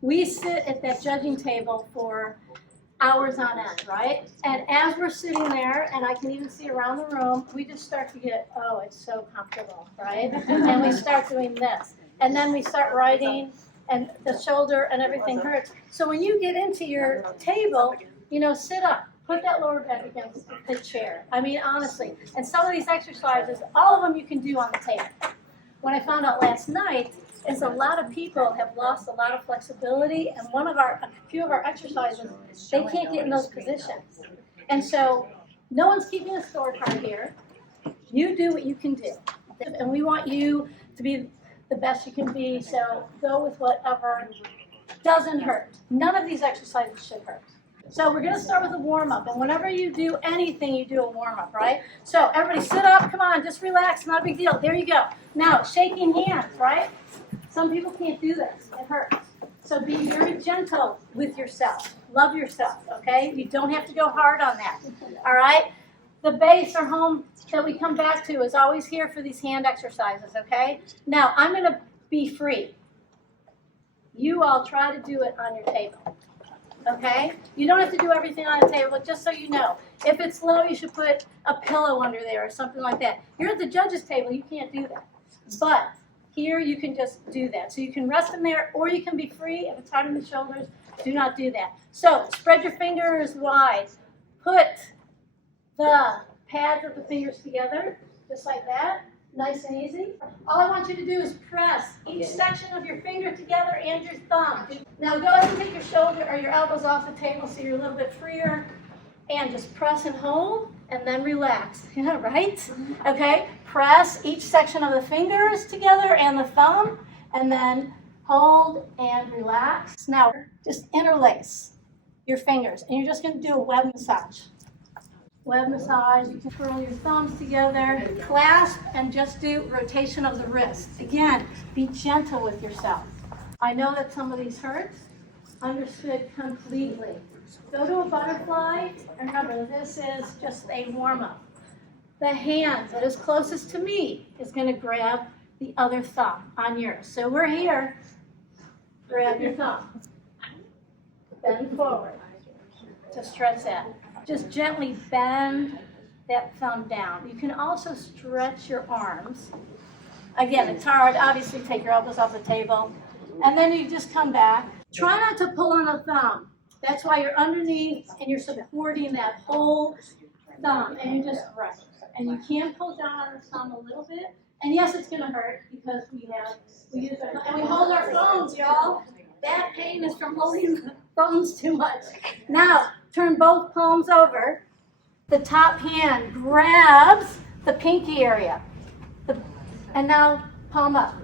we sit at that judging table for hours on end, right? And as we're sitting there, and I can even see around the room, we just start to get, oh, it's so comfortable, right? And we start doing this. And then we start writing, and the shoulder and everything hurts. So when you get into your table, sit up. Put that lower back against the chair. I mean, honestly. And some of these exercises, all of them you can do on the table. What I found out last night is a lot of people have lost a lot of flexibility, and a few of our exercises, they can't get in those positions. And so no one's keeping a scorecard here. You do what you can do. And we want you to be the best you can be, so go with whatever doesn't hurt. None of these exercises should hurt. So we're going to start with a warm-up, and whenever you do anything, you do a warm-up, right? So everybody sit up, come on, just relax, not a big deal. There you go. Now, shaking hands, right? Some people can't do this. It hurts. So be very gentle with yourself. Love yourself, okay? You don't have to go hard on that, all right? The base or home that we come back to is always here for these hand exercises, okay? Now, I'm going to be free. You all try to do it on your table. Okay? You don't have to do everything on the table, but just so you know. If it's low, you should put a pillow under there or something like that. You're at the judge's table, you can't do that. But here you can just do that. So you can rest in there, or you can be free. If it's hard in the shoulders, do not do that. So spread your fingers wide. Put the pads of the fingers together, just like that. Nice and easy. All I want you to do is press each section of your finger together and your thumb. Now go ahead and take your shoulder or your elbows off the table so you're a little bit freer. And just press and hold and then relax. Yeah, right? Okay? Press each section of the fingers together and the thumb, and then hold and relax. Now just interlace your fingers, and you're just going to do a web massage. Web massage, you can curl your thumbs together, clasp, and just do rotation of the wrist. Again, be gentle with yourself. I know that some of these hurt. Understood completely. Go to a butterfly, and remember, this is just a warm-up. The hand that is closest to me is going to grab the other thumb on yours. So we're here. Grab your thumb. Bend forward to stretch that. Just gently bend that thumb down. You can also stretch your arms. Again, it's hard. Obviously, take your elbows off the table. And then you just come back. Try not to pull on the thumb. That's why you're underneath and you're supporting that whole thumb. And you just rest. And you can pull down on the thumb a little bit. And yes, it's going to hurt because we use our thumb. And we hold our phones, y'all. That pain is from holding the thumbs too much. Now, turn both palms over. The top hand grabs the pinky area. And now palm up.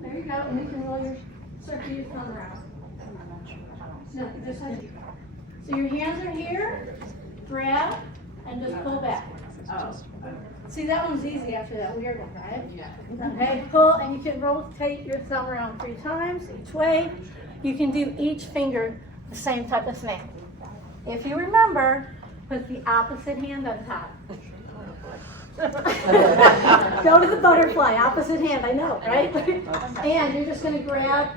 There you go. And you can roll your circle your thumb around. No, just like so your hands are here. Grab and just pull back. See, that one's easy after that weird one, right? Yeah. Okay, pull, and you can rotate your thumb around 3 times each way. You can do each finger the same type of thing. If you remember, put the opposite hand on top. Go to the butterfly, opposite hand, I know, right? And you're just going to grab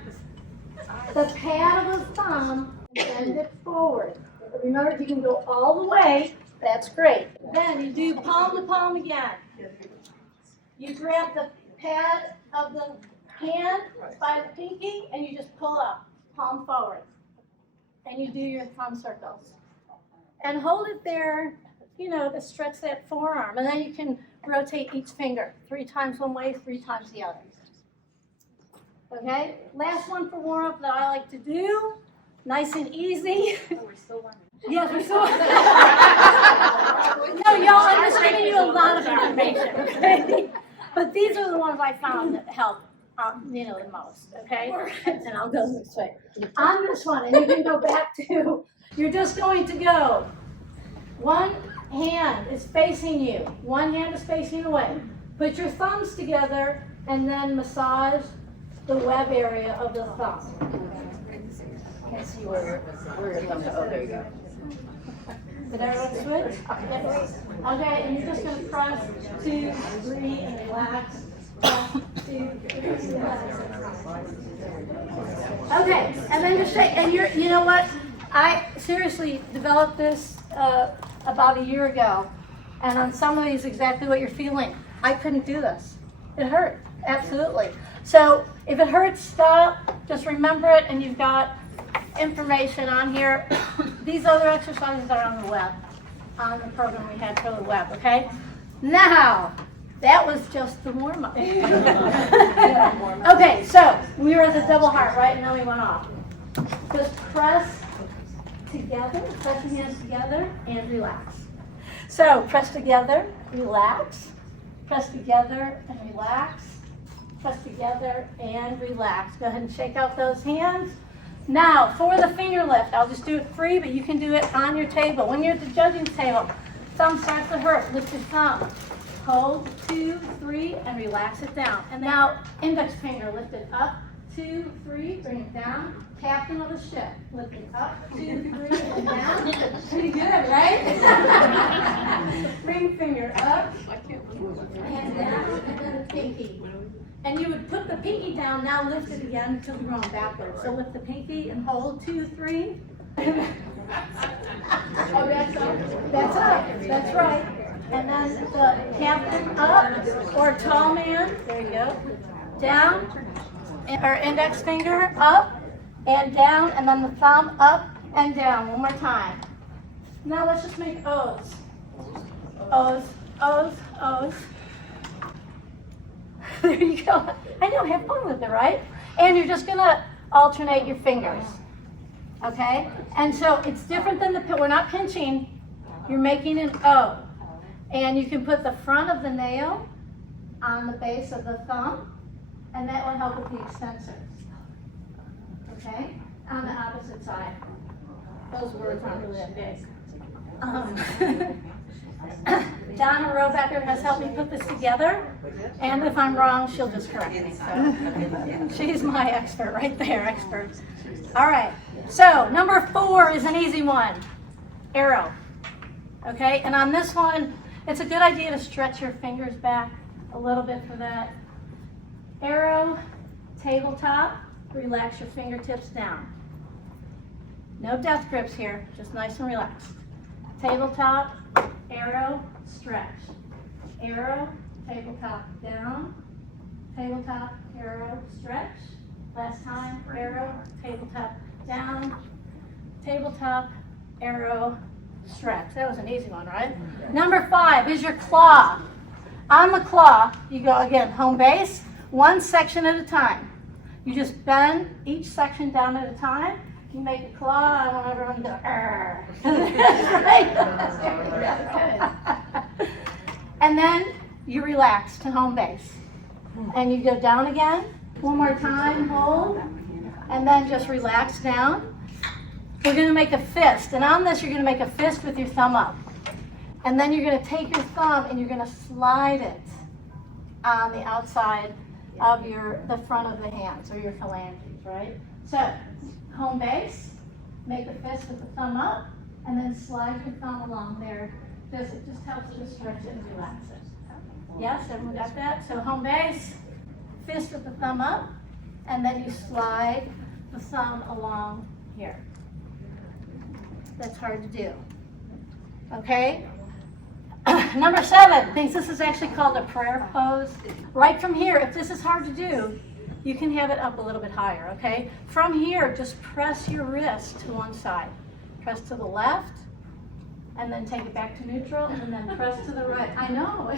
the pad of the thumb and bend it forward. Remember, if you can go all the way, that's great. Then you do palm to palm again. You grab the pad of the hand by the pinky and you just pull up, palm forward. And you do your thumb circles. And hold it there, to stretch that forearm. And then you can rotate each finger 3 times one way, 3 times the other. Okay? Last one for warm-up that I like to do. Nice and easy. We're still wondering. Yes, we're still wondering. No, y'all, I'm just giving you a lot of information, okay? But these are the ones I found that help, the most, okay? And I'll go this way. On this one, and you can go back to, you're just going to go. One hand is facing you. One hand is facing away. Put your thumbs together and then massage the web area of the thumb. Can't see where your thumb is. Oh, there you go. Did everyone switch? Okay, and you're just going to press 2, 3, and relax. 1, 2, 3, relax. Okay, and then just shake, and you know what? I seriously developed this about a year ago, and on some of these, exactly what you're feeling. I couldn't do this. It hurt, absolutely. So if it hurts, stop, just remember it, and you've got information on here. These other exercises are on the web, on the program we had for the web, okay? Now, that was just the warm-up. Okay, so we were at the double heart, right? And then we went off. Just press together, press your hands together, and relax. So press together, relax, press together and relax, press together and relax. Go ahead and shake out those hands. Now for the finger lift, I'll just do it free, but you can do it on your table. When you're at the judging table, thumb starts to hurt, lift your thumb. Hold, 2, 3, and relax it down. And now index finger, lift it up, 2, 3, bring it down. Captain of the ship, lift it up, 2, 3, and down. Pretty good, right? Ring finger up, and down, and then the pinky. And you would put the pinky down, now lift it again until you're going backwards. So lift the pinky and hold, 2, 3. Oh, that's up, that's right. And then the captain up, or tall man, there you go, down, or index finger up and down, and then the thumb up and down. One more time. Now let's just make O's. O's, O's, O's. There you go. I know, have fun with it, right? And you're just gonna alternate your fingers, okay? And so it's different than we're not pinching, you're making an O. And you can put the front of the nail on the base of the thumb, and that will help with the extensors. Okay? On the opposite side. Those words aren't really that big. Donna Robecker has helped me put this together, and if I'm wrong, she'll just correct me. So she's my expert right there, expert. All right, so number 4 is an easy one, arrow. Okay, and on this one, it's a good idea to stretch your fingers back a little bit for that. Arrow, tabletop, relax your fingertips down. No death grips here, just nice and relaxed. Tabletop, arrow, stretch. Arrow, tabletop, down. Tabletop, arrow, stretch. Last time, arrow, tabletop, down. Tabletop, arrow, stretch. That was an easy one, right? Number 5 is your claw. On the claw, you go again, home base, one section at a time. You just bend each section down at a time. You make a claw, I want everyone to go, right? And then you relax to home base. And you go down again, one more time, hold, and then just relax down. We're going to make a fist, and on this you're going to make a fist with your thumb up. And then you're going to take your thumb and you're going to slide it on the outside of the front of the hands, or your phalanges, right? So, home base, make a fist with the thumb up, and then slide your thumb along there. It just helps to stretch it and relax it. Yes, everyone got that? So home base, fist with the thumb up, and then you slide the thumb along here. That's hard to do. Okay? Number 7, thinks this is actually called a prayer pose. Right from here, if this is hard to do, you can have it up a little bit higher, okay? From here, just press your wrist to one side. Press to the left, and then take it back to neutral, and then press to the right. I know.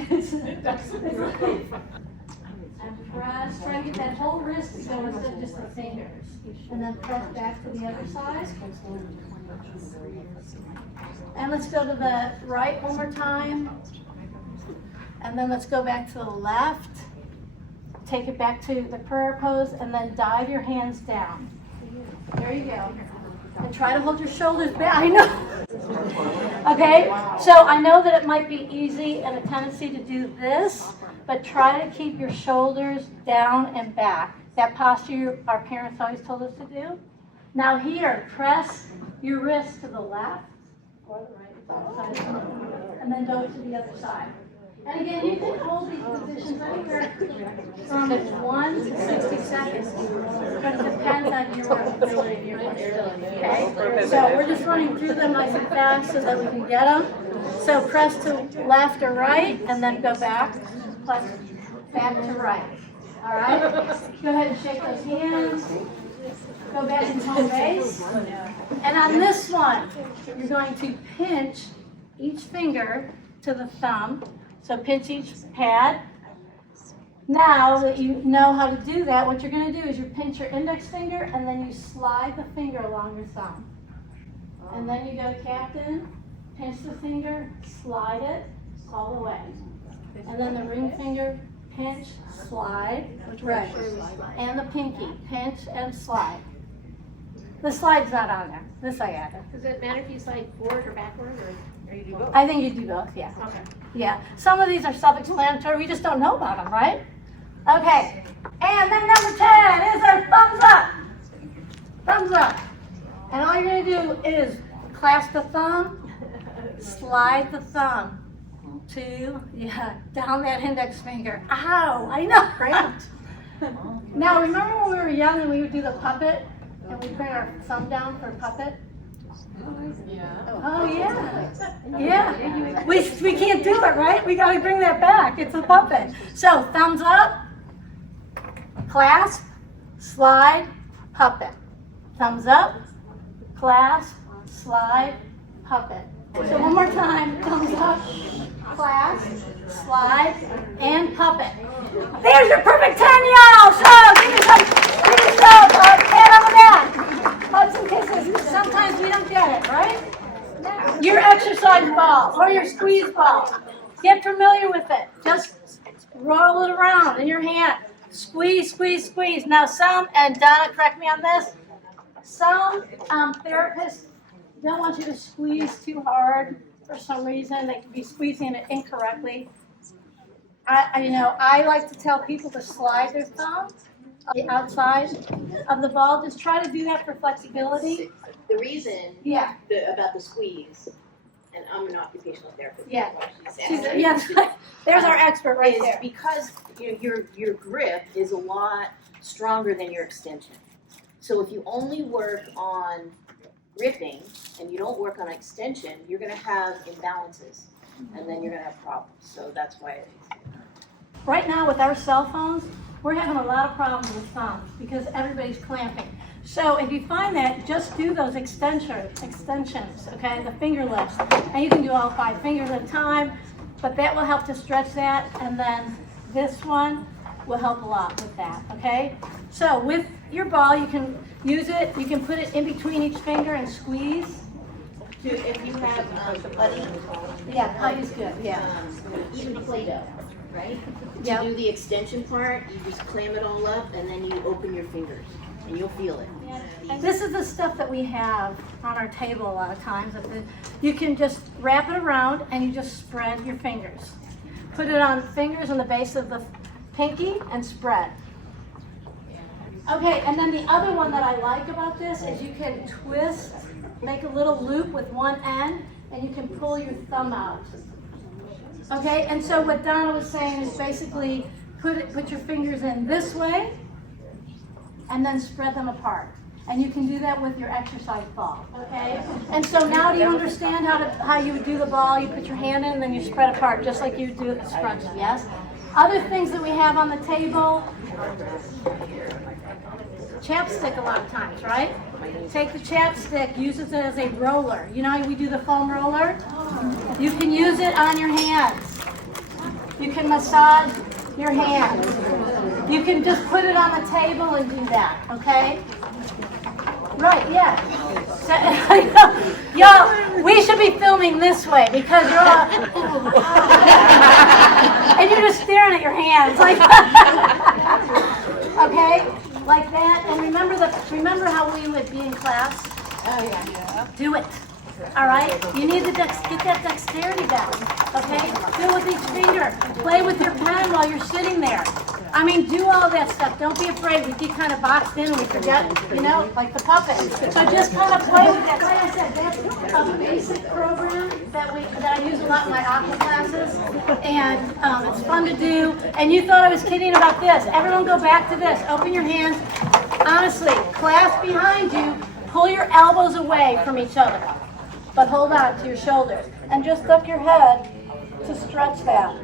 And press, try to get that whole wrist to go instead of just the fingers. And then press back to the other side. And let's go to the right one more time. And then let's go back to the left. Take it back to the prayer pose, and then dive your hands down. There you go. And try to hold your shoulders back. I know. Okay, so I know that it might be easy and a tendency to do this, but try to keep your shoulders down and back. That posture our parents always told us to do. Now here, press your wrist to the left or the right, and then go to the other side. And again, you can hold these positions anywhere from 1 to 60 seconds, but it depends on your ability and your flexibility, okay? So we're just running through them nice and fast so that we can get them. So press to left or right, and then go back, press back to right. All right? Go ahead and shake those hands. Go back into home base. And on this one, you're going to pinch each finger to the thumb. So pinch each pad. Now that you know how to do that, what you're going to do is you pinch your index finger and then you slide the finger along your thumb. And then you go captain, pinch the finger, slide it all the way. And then the ring finger, pinch, slide, right. And the pinky, pinch and slide. The slide's not on there. This I added. Does it matter if you slide forward or backward, or you do both? I think you do both, yeah. Okay. Yeah. Some of these are self-explanatory. We just don't know about them, right? Okay. And then number 10 is our thumbs up. Thumbs up. And all you're going to do is clasp the thumb, slide the thumb to, down that index finger. Ow, I know, right? Now, remember when we were young and we would do the puppet? And we bring our thumb down for a puppet? Oh, yeah. Yeah. We can't do it, right? We got to bring that back. It's a puppet. So, thumbs up, clasp, slide, puppet. Thumbs up, clasp, slide, puppet. So one more time, thumbs up, clasp, slide, and puppet. There's your perfect 10, y'all! So, give yourself a pat on the back. Hugs and kisses. Sometimes we don't get it, right? Your exercise ball or your squeeze ball. Get familiar with it. Just roll it around in your hand. Squeeze, squeeze, squeeze. Now some, and Donna, correct me on this, some therapists don't want you to squeeze too hard for some reason. They could be squeezing it incorrectly. I like to tell people to slide their thumb on the outside of the ball. Just try to do that for flexibility. The reason Yeah. About the squeeze, and I'm an occupational therapist. Yeah. That's why she's asking. Yes, there's our expert right is there. because your grip is a lot stronger than your extension. So if you only work on gripping and you don't work on extension, you're going to have imbalances, and then you're going to have problems. So that's why it is. Right now with our cell phones, we're having a lot of problems with thumbs because everybody's clamping. So if you find that, just do those extensions, okay, the finger lifts. And you can do all 5 fingers at a time, but that will help to stretch that. And then this one will help a lot with that, okay? So with your ball, you can use it, you can put it in between each finger and squeeze. If you have the putty, Yeah, putty's good, yeah. even Play-Doh, right? Yep. To do the extension part, you just clam it all up, and then you open your fingers, and you'll feel it. And this is the stuff that we have on our table a lot of times. You can just wrap it around and you just spread your fingers. Put it on fingers on the base of the pinky and spread. Okay, and then the other one that I like about this is you can twist, make a little loop with one end, and you can pull your thumb out. Okay, and so what Donna was saying is basically put your fingers in this way and then spread them apart. And you can do that with your exercise ball, okay? And so now do you understand how you would do the ball? You put your hand in and then you spread apart just like you would do the scrunchie, yes? Other things that we have on the table, chapstick a lot of times, right? Take the chapstick, use it as a roller. You know how we do the foam roller? You can use it on your hands. You can massage your hands. You can just put it on the table and do that, okay? Right, yeah. Y'all, we should be filming this way because you're all, and you're just staring at your hands like okay, like that. And remember how we would be in class? Oh yeah. Do it. All right. You need to get that dexterity down. Okay. Do it with each finger. Play with your pen while you're sitting there. I mean, do all that stuff. Don't be afraid. We get kind of boxed in and we forget, like the puppet. So just kind of play with that. Like I said, that's a basic program. that I use a lot in my aqua classes, and it's fun to do. And you thought I was kidding about this. Everyone go back to this. Open your hands. Honestly, clasp behind you. Pull your elbows away from each other, but hold on to your shoulders. And just duck your head to stretch that.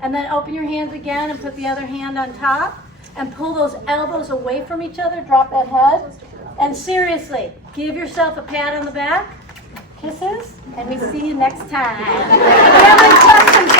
And then open your hands again and put the other hand on top. And pull those elbows away from each other. Drop that head. And seriously, give yourself a pat on the back. Kisses. And we see you next time. If you have any questions,